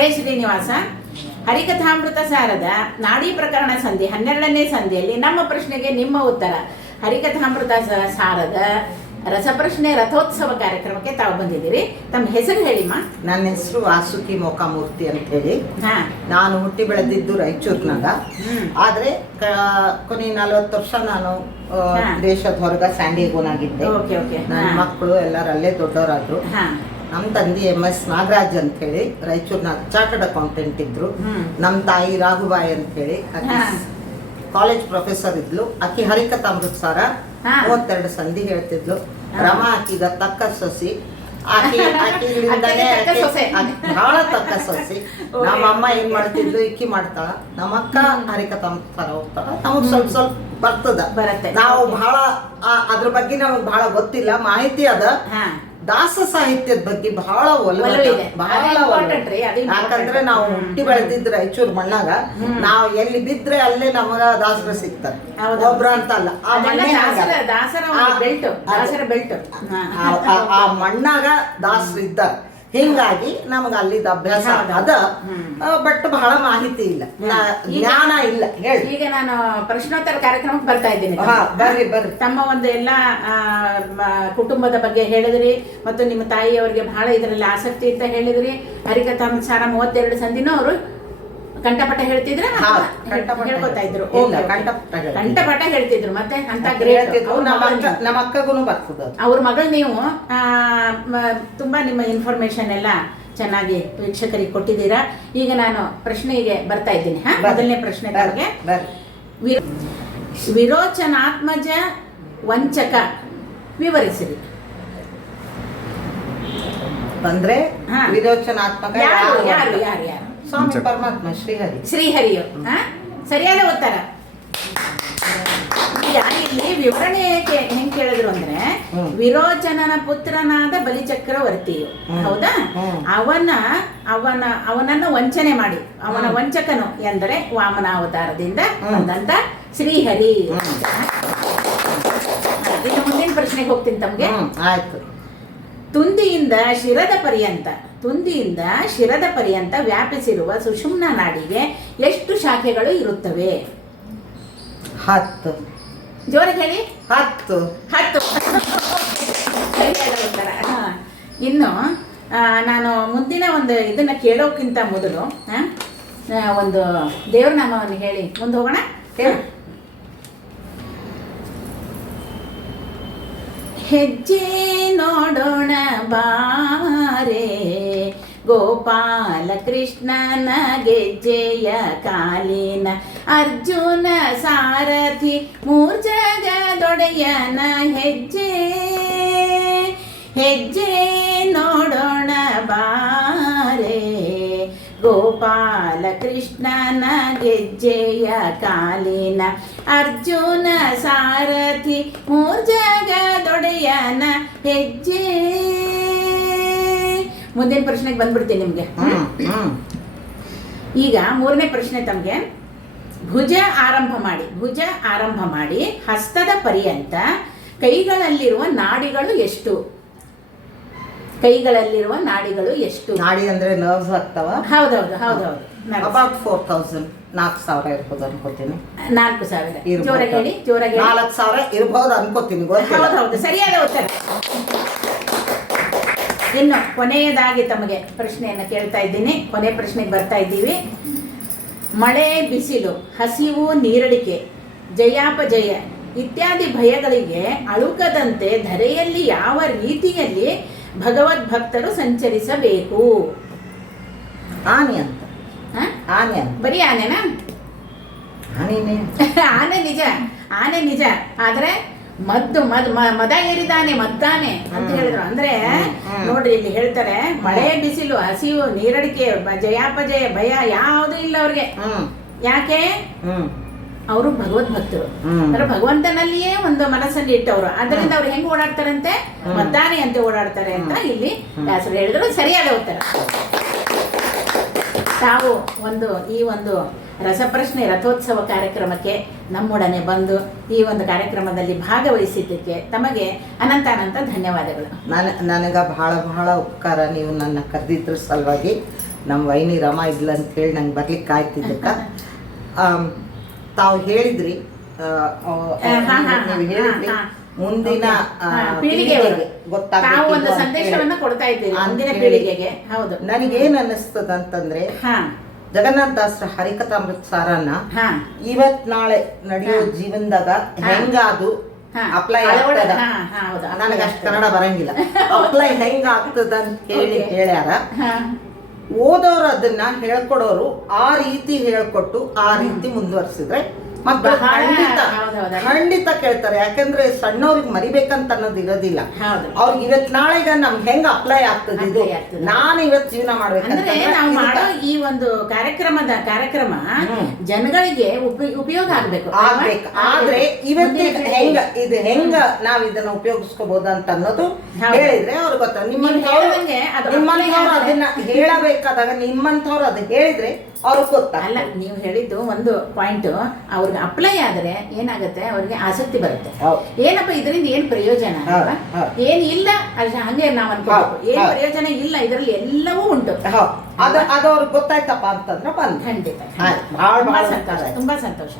ಹರೇ ಶ್ರೀನಿವಾಸ. ಹರಿಕಥಾಮೃತ ಸಾರದ ನಾಡಿ ಪ್ರಕರಣ ಸಂಧಿ ಹನ್ನೆರಡನೇ ಸಂಧಿಯಲ್ಲಿ ನಮ್ಮ ಪ್ರಶ್ನೆಗೆ ನಿಮ್ಮ ಉತ್ತರ. ಹರಿಕಥಾಮೃತ ಸಾರದ ರಸಪ್ರಶ್ನೆ ರಥೋತ್ಸವ ಕಾರ್ಯಕ್ರಮಕ್ಕೆ ತಾವು ಬಂದಿದ್ದೀರಿ. ತಮ್ಮ ಹೆಸರು ಹೇಳಿಮ್ಮ. ನನ್ನ ಹೆಸರು ವಾಸುಕಿ ಮೋಕಾಮೂರ್ತಿ ಅಂತ ಹೇಳಿ ನಾನು ಹುಟ್ಟಿ ಬೆಳೆದಿದ್ದು ರಾಯಚೂರ್ನಾಗ ಆದ್ರೆ ಕೊನೆ ನಲವತ್ತು ವರ್ಷ ನಾನು. ದೇಶದ ಹೊರಗ ಸ್ಯಾಂಡಿಗೋನಾಗಿದ್ದೆ. Okay okay. ನನ್ನ. ಮಕ್ಕಳು ಎಲ್ಲರೂ ಅಲ್ಲೇ ದೊಡ್ಡವರಾದ್ರು. ಹಾ. ನಮ್ಮ ತಂದೆ ಎಂ ಎಸ್ ನಾಗರಾಜ್ ಅಂತ ಹೇಳಿ ರಾಯಚೂರಿನ ಚಾರ್ಟರ್ಡ್ ಅಕೌಂಟೆಂಟ್ ಇದ್ರು. ನಮ್ಮ ತಾಯಿ ರಾಘುಬಾಯಿ ಅಂತ ಹೇಳಿ. ಕಾಲೇಜ್ ಪ್ರೊಫೆಸರ್ ಇದ್ಲು ಆಕಿ ಹರಿಕಥಾಮೃತ ಸಾರ ಹಾ. ಮೂವತ್ತೆರಡು ಸಂಧಿ ಹೇಳ್ತಿದ್ಲು ರಮ ಆಕಿಗ ತಕ್ಕ ಸಸಿ ಆಕಿ ಆಕಿಲಿಂದನೇ. ಬಹಳ ತಕ್ಕ ಸೊಸಿ ಓಕೆ. ನಮ್ಮ ಅಮ್ಮ ಏನ್ ಮಾಡ್ತಿದ್ಲು ಇಕ್ಕಿ ಮಾಡ್ತಾಳ ನಮ್ಮ ಅಕ್ಕ ಹರಿಕಥಾಮೃತ ಸಾರ ಹೋಗ್ತಾಳ ನಮಗ್ ಸ್ವಲ್ಪ ಸ್ವಲ್ಪ ಬರ್ತದ. ನಾವು. ಬಹಳ ಅದ್ರ ಬಗ್ಗೆ ನಮಗ್ ಬಹಳ ಗೊತ್ತಿಲ್ಲ ಮಾಹಿತಿ ಅದ ದಾಸ ಸಾಹಿತ್ಯದ ಬಗ್ಗೆ ಬಹಳ. ಒಲವಿದೆ. ಬಹಳ. ಯಾಕಂದ್ರೆ ನಾವು ಹುಟ್ಟಿ ಬೆಳೆದಿದ್ದು ರಾಯಚೂರು ಮಣ್ಣಾಗ. ನಾವು ಎಲ್ಲಿ ಬಿದ್ರೆ ಅಲ್ಲೇ ನಮಗ ದಾಸರು ಸಿಗ್ತಾರೆ. ಒಬ್ರ ಅಂತ ಅಲ್ಲ ಆ ಮಣ್ಣಾಗ ಆ ಮಣ್ಣಾಗ ದಾಸರು ಇದ್ದಾರೆ ಹಿಂಗಾಗಿ ನಮಗ ಅಲ್ಲಿದ್ದ ಅಭ್ಯಾಸ. ಅದ ಬಟ್ ಬಹಳ ಮಾಹಿತಿ ಇಲ್ಲ. ಜ್ಞಾನ ಇಲ್ಲ. ಹೇಳಿ. ಈಗ ನಾನು ಪ್ರಶ್ನೋತ್ತರ ಕಾರ್ಯಕ್ರಮಕ್ಕೆ ಬರ್ತಾ ಇದ್ದೀನಿ. ಬರ್ರಿ ಬರ್ರಿ. ತಮ್ಮ ಒಂದು ಎಲ್ಲ ಕುಟುಂಬದ ಬಗ್ಗೆ ಹೇಳಿದ್ರಿ ಮತ್ತು ನಿಮ್ಮ ತಾಯಿಯವರಿಗೆ ಬಹಳ ಇದರಲ್ಲಿ ಆಸಕ್ತಿ ಅಂತ ಹೇಳಿದ್ರಿ. ಹರಿಕಥಾನುಸಾರ ಮೂವತ್ತೆರಡು ಸಂದಿನೂ ಅವರು ಕಂಠಪಟ ಹೇಳ್ತಿದ್ರ ಕಂಠಪಟ ಹೇಳ್ಕೊತಾ ಇದ್ರು okay. ಹೇಳ್ತಿದ್ರು. ಮತ್ತೆ ಅಂತ. ನಮ್ಮ ಅಕ್ಕ ನಮ್ಮ ಅಕ್ಕಗೂ ಬರ್ತದ ಅವ್ರ ಮಗಳು ನೀವು ಆ, ತುಂಬಾ ನಿಮ್ಮ ಇನ್ಫಾರ್ಮೇಶನ್ ಎಲ್ಲ ಚೆನ್ನಾಗಿ ವೀಕ್ಷಕರಿಗೆ ಕೊಟ್ಟಿದ್ದೀರಾ ಈಗ ನಾನು ಪ್ರಶ್ನೆಗೆ ಬರ್ತಾ ಇದ್ದೀನಿ ಹಾ. ಮೊದಲನೇ ಪ್ರಶ್ನೆ ವಿರೋಚನಾತ್ಮಜ ವಂಚಕ ವಿವರಿಸಿರಿ ಅಂದ್ರೆ ಹಾ. ವಿರೋಚನಾತ್ಮಕ ಯಾರು ಯಾರು ಯಾರು ಯಾರು ಸ್ವಾಮಿ ಪರಮಾತ್ಮ ಶ್ರೀಹರಿ. ಶ್ರೀಹರಿಯು ಹಾ ಸರಿಯಾದ ಉತ್ತರ. ಇಲ್ಲಿ ವಿವರಣೆ ಹೆಂಗ್ ಕೇಳಿದ್ರು ಅಂದ್ರೆ. ವಿರೋಚನನ ಪುತ್ರನಾದ ಬಲಿಚಕ್ರವರ್ತಿಯು. ಹೌದಾ. ಅವನ ಅವನ ಅವನನ್ನ ವಂಚನೆ ಮಾಡಿ. ಅವನ ವಂಚಕನು ಎಂದರೆ ವಾಮನ ಅವತಾರದಿಂದ ಬಂದಂತ ಶ್ರೀಹರಿ. ಮುಂದಿನ ಪ್ರಶ್ನೆಗೆ ಹೋಗ್ತೀನಿ ತಮ್ಗೆ. ಆಯ್ತು. ತುಂದಿಯಿಂದ ಶಿರದ ಪರ್ಯಂತ ತುಂದಿಯಿಂದ ಶಿರದ ಪರ್ಯಂತ ವ್ಯಾಪಿಸಿರುವ ಸುಷುಮ್ನ ನಾಡಿಗೆ ಎಷ್ಟು ಶಾಖೆಗಳು ಇರುತ್ತವೆ? ಹತ್ತು. ಜೋರಾಗಿ ಹೇಳಿ. ಹತ್ತು. ಹತ್ತು. ಇನ್ನು ನಾನು ಮುಂದಿನ ಒಂದು ಇದನ್ನು ಕೇಳೋಕ್ಕಿಂತ ಮೊದಲು ಒಂದು ದೇವ್ರ ನಾಮವನ್ನು ಹೇಳಿ ಮುಂದೆ ಹೋಗೋಣ. ಹೆಜ್ಜೆ ನೋಡೋಣ ಬಾರೆ. ಗೋಪಾಲ ಕೃಷ್ಣನ ಗೆಜ್ಜೆಯ ಕಾಲಿನ ಅರ್ಜುನ ಸಾರಥಿ ಮೂರ್ಜಗದೊಡೆಯನ ಹೆಜ್ಜೆ. ಹೆಜ್ಜೆ ನೋಡೋಣ ಬಾರೆ. ಗೋಪಾಲ ಕೃಷ್ಣನ ಗೆಜ್ಜೆಯ ಕಾಲಿನ ಅರ್ಜುನ ಸಾರಥಿ ಮೂರ್ಜಗದೊಡೆಯನ ಹೆಜ್ಜೆ. ಮುಂದಿನ ಪ್ರಶ್ನೆಗೆ ಬಂದ್ಬಿಡ್ತೀನಿ ನಿಮಗೆ. ಈಗ ಮೂರನೇ ಪ್ರಶ್ನೆ ತಮಗೆ. ಭುಜ ಆರಂಭ ಮಾಡಿ ಭುಜ ಆರಂಭ ಮಾಡಿ ಹಸ್ತದ ಪರ್ಯಂತ ಕೈಗಳಲ್ಲಿರುವ ನಾಡಿಗಳು ಎಷ್ಟು? ಕೈಗಳಲ್ಲಿರುವ ನಾಡಿಗಳು ಎಷ್ಟು? ನಾಡಿ ಅಂದ್ರೆ ನರ್ವ್ಸ್ ಆಗ್ತಾವ? ಹೌದೌದು ಹೌದೌದು. ಅಬೌಟ್ ಫೋರ್ ತೌಸಂಡ್ ನಾಲ್ಕು ಸಾವಿರ ಇರ್ಬೋದು ಅನ್ಕೋತೀನಿ. ನಾಲ್ಕು ಸಾವಿರ. ಜೋರಾಗಿ ಹೇಳಿ ಜೋರಾಗಿ ನಾಲ್ಕು ಸಾವಿರ ಇರ್ಬೋದು ಅನ್ಕೋತೀನಿ ಹೌದೌದು ಸರಿಯಾದ ಉತ್ತರ. ಇನ್ನು ಕೊನೆಯದಾಗಿ ತಮಗೆ ಪ್ರಶ್ನೆಯನ್ನು ಕೇಳ್ತಾ ಇದ್ದೀನಿ. ಕೊನೆ ಪ್ರಶ್ನೆಗೆ ಬರ್ತಾ ಇದ್ದೀವಿ. ಮಳೆ ಬಿಸಿಲು ಹಸಿವು ನೀರಡಿಕೆ ಜಯಾಪಜಯ ಇತ್ಯಾದಿ ಭಯಗಳಿಗೆ ಅಳುಕದಂತೆ ಧರೆಯಲ್ಲಿ ಯಾವ ರೀತಿಯಲ್ಲಿ ಭಗವದ್ಭಕ್ತರು ಸಂಚರಿಸಬೇಕು? ಆನೆ ಅಂತ? ಆನೆ ಬರೀ ಆನೆನಾ? ಆನೆನೇ. ಆನೆ ನಿಜ. ಆನೆ ನಿಜ. ಆದ್ರೆ ಮದ್ದು ಮದ್ ಮದ ಏರಿದಾನೆ ಮದ್ದಾನೆ ಅಂತ ಹೇಳಿದ್ರು. ಅಂದ್ರೆ. ನೋಡ್ರಿ ಇಲ್ಲಿ ಹೇಳ್ತಾರೆ ಮಳೆ ಬಿಸಿಲು ಹಸಿವು ನೀರಡಿಕೆ ಜಯಾಪಜಯ ಭಯ ಯಾವುದು ಇಲ್ಲ ಅವ್ರಿಗೆ. ಯಾಕೆ? ಅವರು ಭಗವದ್ ಭಕ್ತರು. ಅಂದ್ರೆ ಭಗವಂತನಲ್ಲಿಯೇ ಒಂದು ಮನಸ್ಸನ್ನು ಇಟ್ಟವರು. ಅದರಿಂದ ಅವ್ರು ಹೆಂಗ್ ಓಡಾಡ್ತಾರಂತೆ. ಮದ್ದಾನೆ ಅಂತ ಓಡಾಡ್ತಾರೆ ಅಂತ ಇಲ್ಲಿ. ವ್ಯಾಸರು ಹೇಳಿದ್ರು. ಸರಿಯಾದ ಉತ್ತರ. ತಾವು ಒಂದು ಈ ಒಂದು ರಸಪ್ರಶ್ನೆ ರಥೋತ್ಸವ ಕಾರ್ಯಕ್ರಮಕ್ಕೆ ನಮ್ಮೊಡನೆ ಬಂದು ಈ ಒಂದು ಕಾರ್ಯಕ್ರಮದಲ್ಲಿ ಭಾಗವಹಿಸಿದ್ದಕ್ಕೆ ತಮಗೆ ಅನಂತ ಅನಂತ ಧನ್ಯವಾದಗಳು. ನಾನು ನನಗೆ ಬಹಳ ಬಹಳ ಉಪಕಾರ ನೀವು ನನ್ನ ಕರೆದಿದ್ರ ಸಲುವಾಗಿ ನಮ್ಮ ವೈನಿ ರಮ ಇದ್ಲ ಅಂತ ಹೇಳಿ ನಂಗೆ ಬರ್ಲಿಕ್ಕೆ ಆಯ್ತಿದ್ದಕ್ಕ. ತಾವು ಹೇಳಿದ್ರಿ ನೀವು ಹೇಳಿದ್ರಿ. ಮುಂದಿನ ತಾವು ಒಂದು ಸಂದೇಶವನ್ನ ಕೊಡ್ತಾ ಇದ್ದೀವಿ ಅಂದಿನ ಪೀಳಿಗೆಗೆ. ಹೌದು. ನನಗೇನ್ ಅನ್ನಿಸ್ತದ ಅಂತಂದ್ರೆ ಹಾ. ಜಗನ್ನಾಥ ದಾಸರ ಹರಿಕಥಾಮೃತ ಸಾರನ್ನ ಇವತ್ ನಾಳೆ ನಡೆಯೋ. ಜೀವನದಾಗ ಹೆಂಗಾದು ಅಪ್ಲೈ ಆಗ್ತದ. ನನಗೆ ಅಷ್ಟು ಕನ್ನಡ ಬರಂಗಿಲ್ಲ. ಅಪ್ಲೈ ಹೆಂಗ ಆಗ್ತದ ಅಂತ ಹೇಳಿ. ಹೇಳ್ಯಾರ ಓದೋರು ಅದನ್ನ ಹೇಳ್ಕೊಡೋರು ಆ ರೀತಿ ಹೇಳ್ಕೊಟ್ಟು ಆ ರೀತಿ ಮುಂದುವರಿಸಿದ್ರೆ ಮಕ್ಕಳು ಖಂಡಿತ. ಖಂಡಿತ ಕೇಳ್ತಾರೆ. ಯಾಕಂದ್ರೆ ಸಣ್ಣವ್ರಿಗೆ ಮರಿಬೇಕಂತ ಅನ್ನೋದು ಇರೋದಿಲ್ಲ. ಅವ್ರ ಅವ್ರಿಗೆ ನಾಳೆ ನಾಳೆಗ ನಮ್ಗೆ ಹೆಂಗ್ ಅಪ್ಲೈ ಆಗ್ತದೆ ಇದು. ನಾನು ಇವತ್ ಜೀವನ ಮಾಡ್ಬೇಕಂದ್ರೆ ನಾವು ಮಾಡೋ ಈ ಒಂದು ಕಾರ್ಯಕ್ರಮದ ಕಾರ್ಯಕ್ರಮ ಜನಗಳಿಗೆ ಉಪಯೋಗ ಆಗ್ಬೇಕು? ಆಗ್ಬೇಕು. ಆದ್ರೆ ಇವತ್ ಹೆಂಗ. ಇದು ಹೆಂಗ ನಾವ್ ಇದನ್ನ ಉಪಯೋಗಿಸ್ಕೋಬಹುದು ಅಂತ ಅನ್ನೋದು ಹೇಳಿದ್ರೆ ಅವ್ರಿಗೆ ಗೊತ್ತ ಅದು ನಿಮ್ಮಂಥವ್ರು ಅದನ್ನ ಹೇಳಬೇಕಾದಾಗ ನಿಮ್ಮಂಥವ್ರು ಅದು ಹೇಳಿದ್ರೆ ಅವ್ರಿಗೆ ಗೊತ್ತ ಅಲ್ಲ ನೀವು ಹೇಳಿದ್ದು ಒಂದು ಪಾಯಿಂಟ್ ಅವ್ರಿಗೆ ಅಪ್ಲೈ ಆದ್ರೆ ಏನಾಗುತ್ತೆ? ಅವ್ರಿಗೆ ಆಸಕ್ತಿ ಬರುತ್ತೆ. ಏನಪ್ಪ ಇದರಿಂದ ಏನ್ ಪ್ರಯೋಜನ. ಏನ್ ಇಲ್ಲ ಹಂಗೆ ನಾವ್ ಹೌದು, ಏನ್ ಪ್ರಯೋಜನ ಇಲ್ಲ ಇದರಲ್ಲಿ ಎಲ್ಲವೂ ಉಂಟು. ಅದು ಅದು ಅವ್ರಿಗೆ ಗೊತ್ತಾಯ್ತಪ್ಪ ಅಂತಂದ್ರೆ ಬಂದ್. ಖಂಡಿತ ಸಂತೋಷ. ತುಂಬಾ ಸಂತೋಷ.